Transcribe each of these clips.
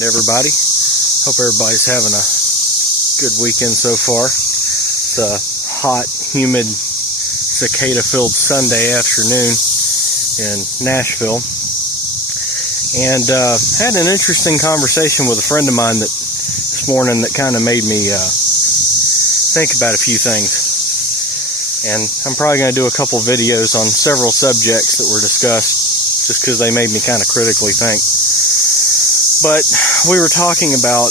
Everybody, hope everybody's having a good weekend so far. It's a hot, humid, cicada-filled Sunday afternoon in Nashville, and had an interesting conversation with a friend of mine this morning that kind of made me think about a few things. And I'm probably going to do a couple videos on several subjects that were discussed just because they made me kind of critically think. But we were talking about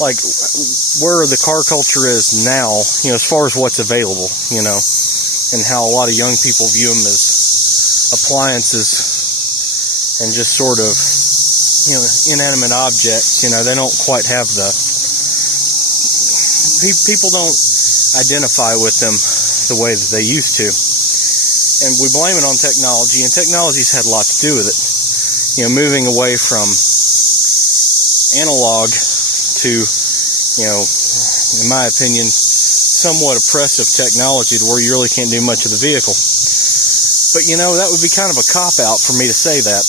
where the car culture is now, as far as what's available, and how a lot of young people view them as appliances and just sort of, inanimate objects. They don't quite have people don't identify with them the way that they used to. And we blame it on technology, and technology's had a lot to do with it. Moving away from analog to, in my opinion, somewhat oppressive technology to where you really can't do much of the vehicle. But, that would be kind of a cop-out for me to say that,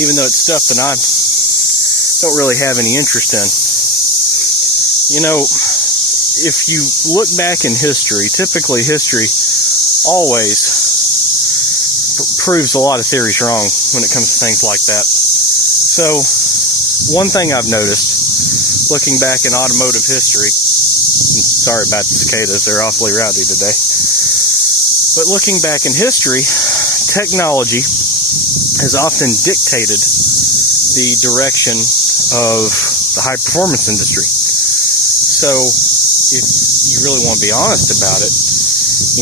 even though it's stuff that I don't really have any interest in. If you look back in history, typically history always proves a lot of theories wrong when it comes to things like that. So, one thing I've noticed, looking back in automotive history, sorry about the cicadas, they're awfully rowdy today, but looking back in history, technology has often dictated the direction of the high performance industry. So, if you really want to be honest about it,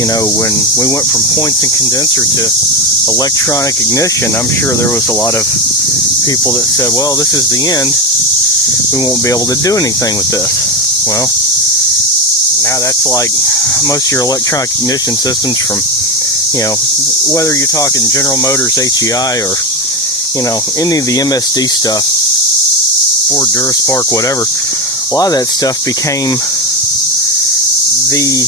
when we went from points and condenser to electronic ignition, I'm sure there was a lot of people that said, well, this is the end. We won't be able to do anything with this. Well, now that's like most of your electronic ignition systems from, whether you're talking General Motors, HEI, or, any of the MSD stuff, Ford, Duraspark, whatever, a lot of that stuff became the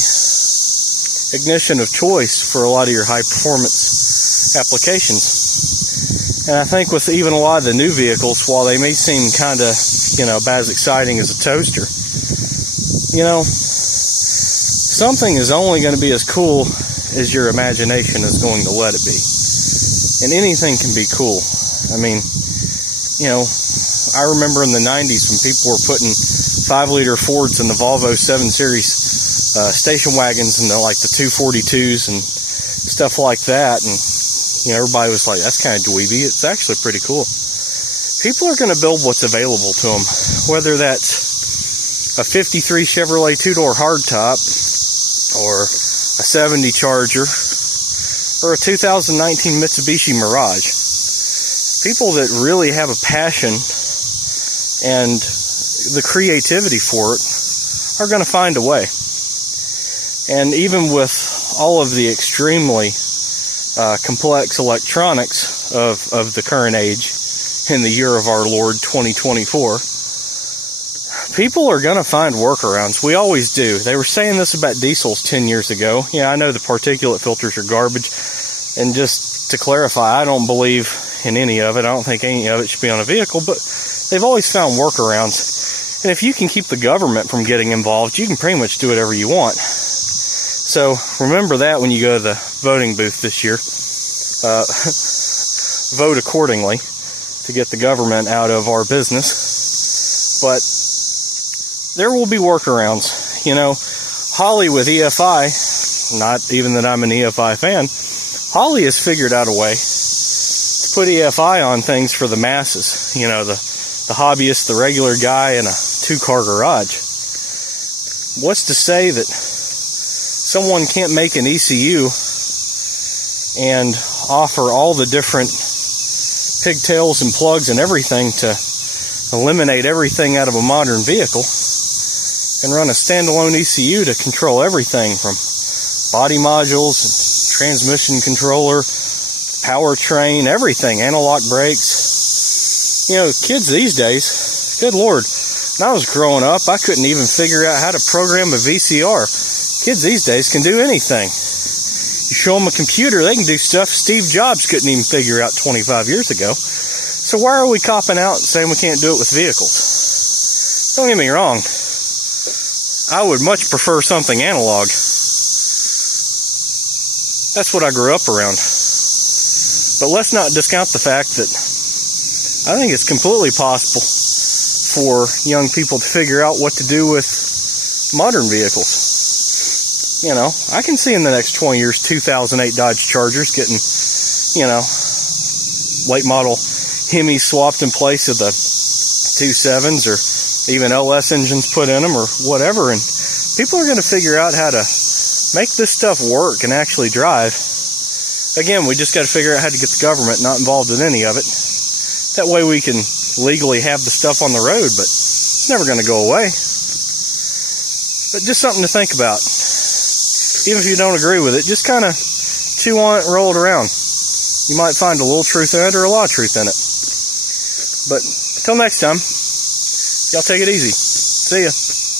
ignition of choice for a lot of your high performance applications. And I think with even a lot of the new vehicles, while they may seem kind of, about as exciting as a toaster, something is only going to be as cool as your imagination is going to let it be. And anything can be cool. I mean, I remember in the 90s when people were putting 5-liter Fords in the Volvo 7 Series station wagons and the 242s and stuff like that, and everybody was like, that's kind of dweeby. It's actually pretty cool. People are going to build what's available to them, whether that's a 53 Chevrolet 2-door hardtop or a 70 Charger or a 2019 Mitsubishi Mirage. People that really have a passion and the creativity for it are going to find a way. And even with all of the extremely complex electronics of the current age in the year of our Lord 2024, people are going to find workarounds. We always do. They were saying this about diesels 10 years ago. Yeah, I know the particulate filters are garbage. And just to clarify, I don't believe in any of it. I don't think any of it should be on a vehicle, but they've always found workarounds. And if you can keep the government from getting involved, you can pretty much do whatever you want. So remember that when you go to the voting booth this year. Vote accordingly to get the government out of our business. But there will be workarounds. Holly with EFI, not even that I'm an EFI fan, Holly has figured out a way to put EFI on things for the masses. The hobbyist, the regular guy in a 2-car garage. What's to say that someone can't make an ECU and offer all the different pigtails and plugs and everything to eliminate everything out of a modern vehicle and run a standalone ECU to control everything from body modules, and transmission controller, powertrain, everything, analog brakes. Kids these days, good Lord, when I was growing up, I couldn't even figure out how to program a VCR. Kids these days can do anything. You show them a computer, they can do stuff Steve Jobs couldn't even figure out 25 years ago. So why are we copping out and saying we can't do it with vehicles? Don't get me wrong. I would much prefer something analog. That's what I grew up around. But let's not discount the fact that I think it's completely possible for young people to figure out what to do with modern vehicles. You know, I can see in the next 20 years 2008 Dodge Chargers getting, you know, late model Hemis swapped in place of the 2.7s or even LS engines put in them or whatever, and people are going to figure out how to make this stuff work and actually drive. Again, we just got to figure out how to get the government not involved in any of it. That way we can legally have the stuff on the road, but it's never going to go away. But just something to think about. Even if you don't agree with it, just kind of chew on it and roll it around. You might find a little truth in it or a lot of truth in it. But till next time, y'all take it easy. See ya.